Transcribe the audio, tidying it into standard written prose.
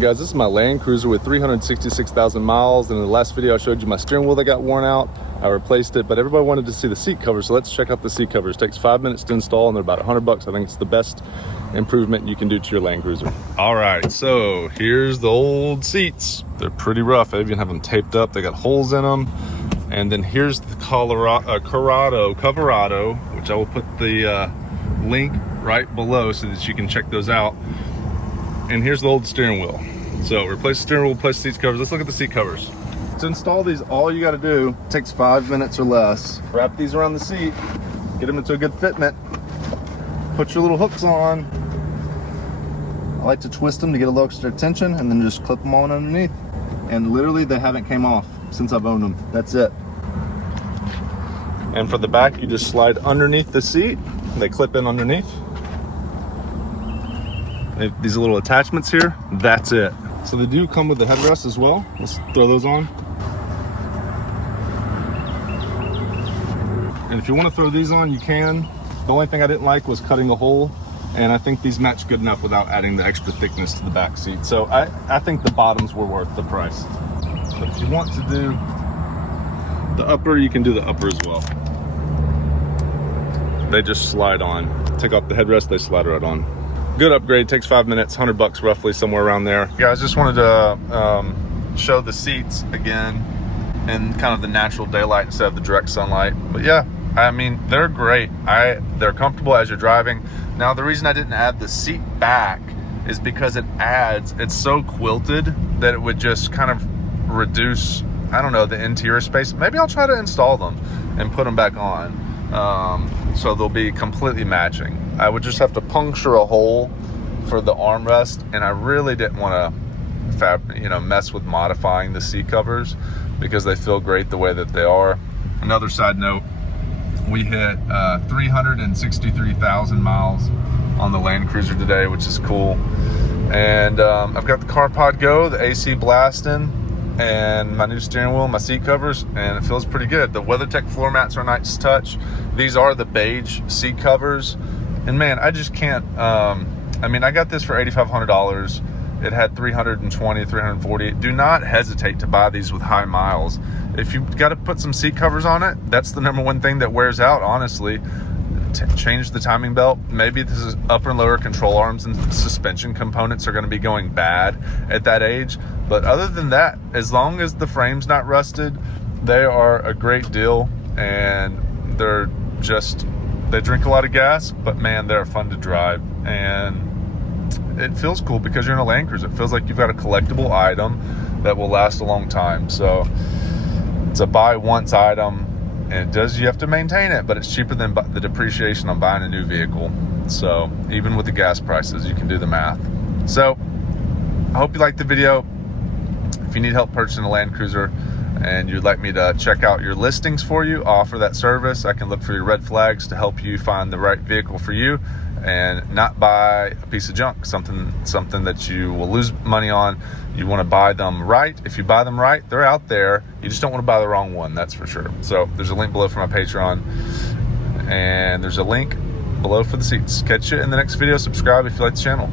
Guys, this is my Land Cruiser with 366,000 miles. And in the last video I showed you my steering wheel that got worn out. I replaced it, but everybody wanted to see the seat covers, so let's check out the seat covers. It takes 5 minutes to install and they're about $100. I think it's the best improvement you can do to your Land Cruiser. All right, so here's the old seats. They're pretty rough. I even have them taped up. They got holes in them. And then here's the Coverado, which I will put the link right below so that you can check those out. And here's the old steering wheel. So replace the steering wheel, replace the seat covers. Let's look at the seat covers. To install these, all you gotta do, takes 5 minutes or less. Wrap these around the seat, get them into a good fitment, put your little hooks on. I like to twist them to get a little extra tension and then just clip them on underneath. And literally they haven't came off since I've owned them. That's it. And for the back, you just slide underneath the seat. They clip in underneath. These little attachments here, that's it. So they do come with the headrest as well. Let's throw those on. And if you want to throw these on, you can. The only thing I didn't like was cutting a hole, and I think these match good enough without adding the extra thickness to the back seat. So I think the bottoms were worth the price. But if you want to do the upper, you can do the upper as well. They just slide on. Take off the headrest, they slide right on. Good upgrade, takes 5 minutes, $100 roughly, somewhere around there. Guys, just wanted to show the seats again in kind of the natural daylight instead of the direct sunlight. But yeah, I mean, they're great. They're comfortable as you're driving. Now, the reason I didn't add the seat back is because it's so quilted that it would just kind of reduce, I don't know, the interior space. Maybe I'll try to install them and put them back on. So they'll be completely matching. I would just have to puncture a hole for the armrest, and I really didn't want to mess with modifying the seat covers because they feel great the way that they are. Another side note, we hit 363,000 miles on the Land Cruiser today, which is cool. And I've got the CarPod Go, the AC blasting, and my new steering wheel, my seat covers, and it feels pretty good. The WeatherTech floor mats are a nice touch. These are the beige seat covers, and man, I just can't, I mean, I got this for $8,500. It had 320, 340. Do not hesitate to buy these with high miles. If you've got to put some seat covers on it, that's the #1 thing that wears out, honestly. Change the timing belt. Maybe this is upper and lower control arms and suspension components are going to be going bad at that age. But other than that, as long as the frame's not rusted, they are a great deal. And they're just, they drink a lot of gas, but man, they're fun to drive. And it feels cool because you're in a Land Cruiser. It feels like you've got a collectible item that will last a long time. So it's a buy once item. And you have to maintain it, but it's cheaper than the depreciation on buying a new vehicle. So even with the gas prices, you can do the math. So I hope you liked the video. If you need help purchasing a Land Cruiser and you'd like me to check out your listings for you, I'll offer that service. I can look for your red flags to help you find the right vehicle for you and not buy a piece of junk, something that you will lose money on. You want to buy them right. If you buy them right, they're out there. You just don't want to buy the wrong one, that's for sure. So there's a link below for my Patreon, and there's a link below for the seats. Catch you in the next video. Subscribe if you like the channel.